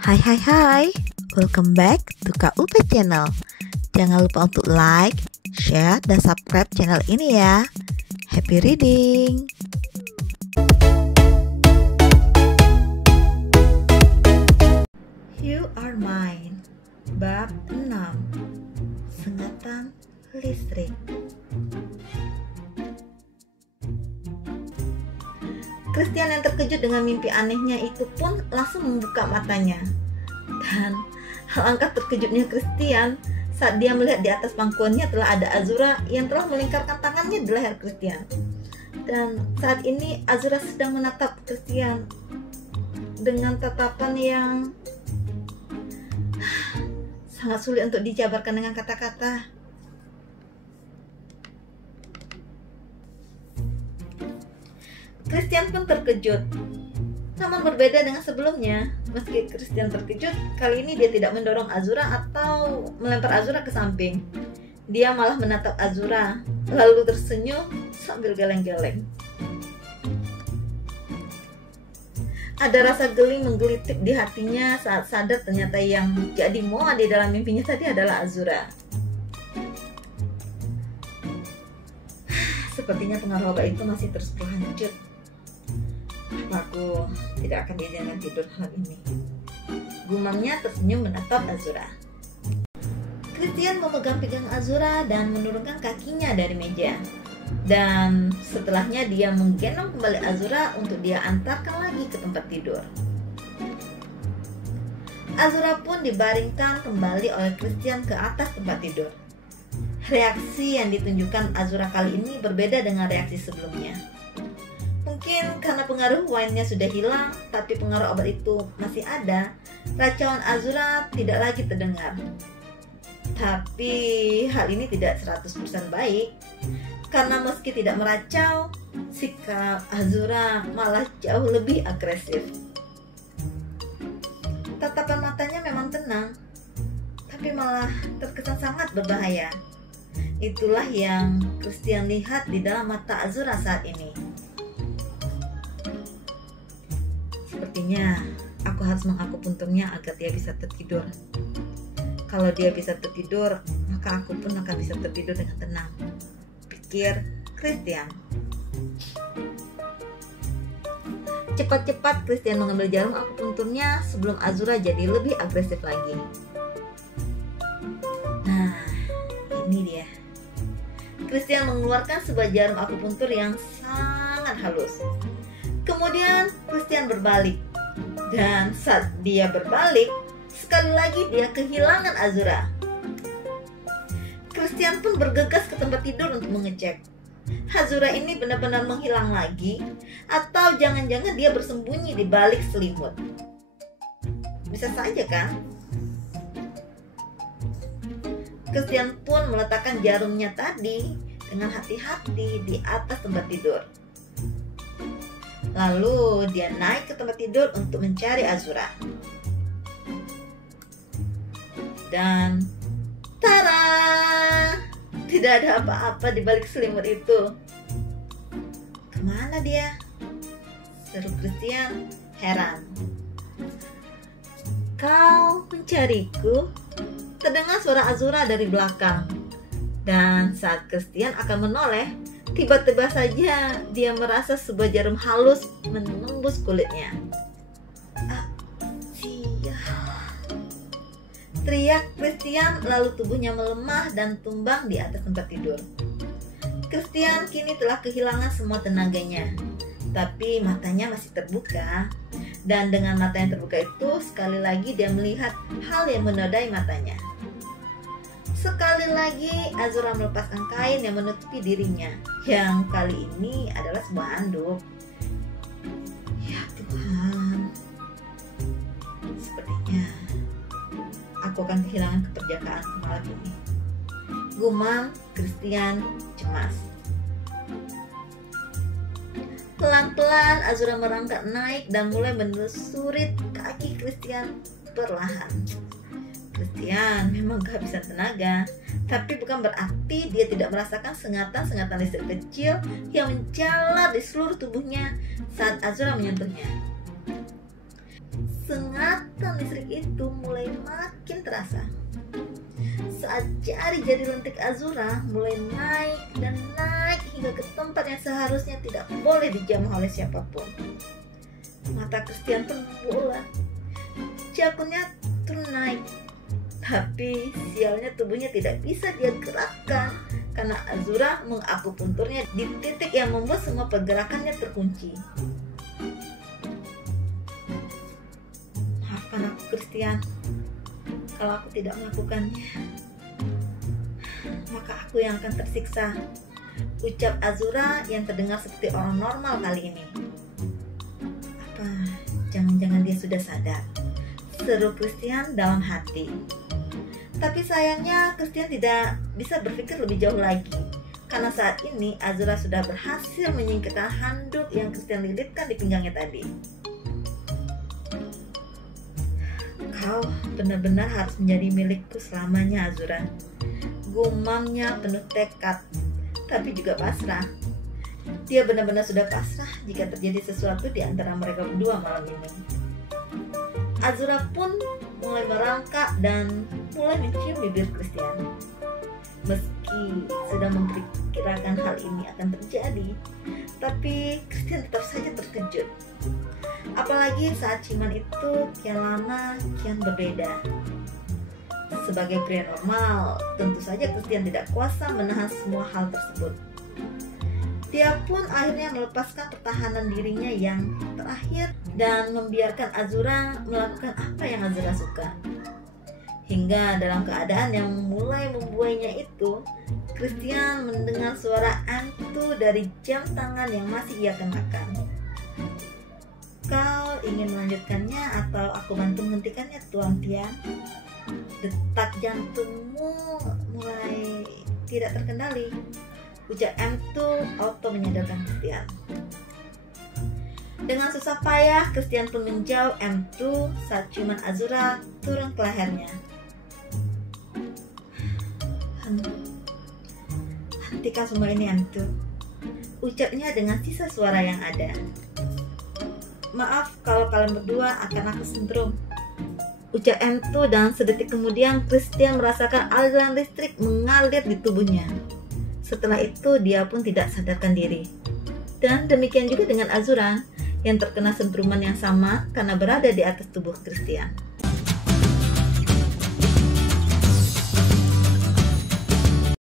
Hai, welcome back to KUP Channel. Jangan lupa untuk like, share, dan subscribe channel ini ya. Happy reading! You Are Mine, Bab 6, Sengatan Listrik. Christian yang terkejut dengan mimpi anehnya itu pun langsung membuka matanya. Dan alangkah terkejutnya Christian saat dia melihat di atas pangkuannya telah ada Azura yang telah melingkarkan tangannya di leher Christian. Dan saat ini Azura sedang menatap Christian dengan tatapan yang sangat sulit untuk dijabarkan dengan kata-kata. Christian pun terkejut, namun berbeda dengan sebelumnya. Meski Christian terkejut, kali ini dia tidak mendorong Azura atau melempar Azura ke samping. Dia malah menatap Azura, lalu tersenyum sambil geleng-geleng. Ada rasa geli menggelitik di hatinya saat sadar ternyata yang jadi Moa di dalam mimpinya tadi adalah Azura. Sepertinya pengaruh obat itu masih terus berlanjut. Aku tidak akan diizinkan tidur malam ini. Gumamnya tersenyum menatap Azura. Christian memegang-pegang Azura dan menurunkan kakinya dari meja. Dan setelahnya dia menggendong kembali Azura untuk dia antarkan lagi ke tempat tidur. Azura pun dibaringkan kembali oleh Christian ke atas tempat tidur. Reaksi yang ditunjukkan Azura kali ini berbeda dengan reaksi sebelumnya. Mungkin karena pengaruh wine-nya sudah hilang, tapi pengaruh obat itu masih ada. Racauan Azura tidak lagi terdengar. Tapi hal ini tidak 100% baik. Karena meski tidak meracau, sikap Azura malah jauh lebih agresif. Tatapan matanya memang tenang, tapi malah terkesan sangat berbahaya. Itulah yang Christian lihat di dalam mata Azura saat ini. Sepertinya aku harus mengakupunturnya agar dia bisa tertidur. Kalau dia bisa tertidur, maka aku pun akan bisa tertidur dengan tenang, pikir Christian. Cepat-cepat Christian mengambil jarum akupunturnya sebelum Azura jadi lebih agresif lagi. Nah, ini dia. Christian mengeluarkan sebuah jarum akupuntur yang sangat halus. Kemudian Christian berbalik. Dan saat dia berbalik, sekali lagi dia kehilangan Azura. Christian pun bergegas ke tempat tidur untuk mengecek. Azura ini benar-benar menghilang lagi, atau jangan-jangan dia bersembunyi di balik selimut. Bisa saja kan? Christian pun meletakkan jarumnya tadi dengan hati-hati di atas tempat tidur. Lalu dia naik ke tempat tidur untuk mencari Azura. Dan tada! Tidak ada apa-apa di balik selimut itu. Kemana dia? Seru Christian heran. Kau mencariku? Terdengar suara Azura dari belakang. Dan saat Christian akan menoleh, tiba-tiba saja dia merasa sebuah jarum halus menembus kulitnya. Teriak Christian, lalu tubuhnya melemah dan tumbang di atas tempat tidur. Christian kini telah kehilangan semua tenaganya, tapi matanya masih terbuka. Dan dengan mata yang terbuka itu, sekali lagi dia melihat hal yang menodai matanya. Sekali lagi Azura melepaskan kain yang menutupi dirinya, yang kali ini adalah sebuah handuk. Ya Tuhan, sepertinya aku akan kehilangan keperjakaan malam ini. Gumam Christian cemas. Pelan-pelan Azura merangkak naik dan mulai menelusuri kaki Christian perlahan. Christian memang kehabisan tenaga, tapi bukan berarti dia tidak merasakan sengatan-sengatan listrik kecil yang menjalar di seluruh tubuhnya saat Azura menyentuhnya. Sengatan listrik itu mulai makin terasa saat jari-jari lentik Azura mulai naik dan naik hingga ke tempat yang seharusnya tidak boleh dijamah oleh siapapun. Mata Christian pun bola, jantungnya turun naik, tapi sialnya tubuhnya tidak bisa dia gerakkan karena Azura mengakupunturnya di titik yang membuat semua pergerakannya terkunci. Maafkan aku Christian, kalau aku tidak melakukannya, maka aku yang akan tersiksa, ucap Azura yang terdengar seperti orang normal kali ini. Apa jangan-jangan dia sudah sadar? Seru Christian dalam hati. Tapi sayangnya Christian tidak bisa berpikir lebih jauh lagi, karena saat ini Azura sudah berhasil menyingkirkan handuk yang Christian lilitkan di pinggangnya tadi. Kau benar-benar harus menjadi milikku selamanya, Azura. Gumamnya penuh tekad, tapi juga pasrah. Dia benar-benar sudah pasrah jika terjadi sesuatu di antara mereka berdua malam ini. Azura pun mulai merangkak dan mulai mencium bibir Christian. Meski sudah memperkirakan hal ini akan terjadi, tapi Christian tetap saja terkejut. Apalagi saat ciuman itu kian lama kian berbeda. Sebagai pria normal, tentu saja Christian tidak kuasa menahan semua hal tersebut. Dia pun akhirnya melepaskan pertahanan dirinya yang terakhir dan membiarkan Azura melakukan apa yang Azura suka. Hingga dalam keadaan yang mulai membuainya itu, Christian mendengar suara antu dari jam tangan yang masih ia kenakan. Kau ingin melanjutkannya atau aku bantu menghentikannya, Tuan Tian? Detak jantungmu mulai tidak terkendali, ujar M2 auto menyadarkan Christian. Dengan susah payah, Christian pun menjauh M2 saat ciuman Azura turun ke lehernya. Hentikan semua ini, M2, ucapnya dengan sisa suara yang ada. Maaf kalau kalian berdua akan aku sentrum, ucap M2, dan sedetik kemudian Christian merasakan aliran listrik mengalir di tubuhnya. Setelah itu dia pun tidak sadarkan diri. Dan demikian juga dengan Azura yang terkena sentruman yang sama karena berada di atas tubuh Christian.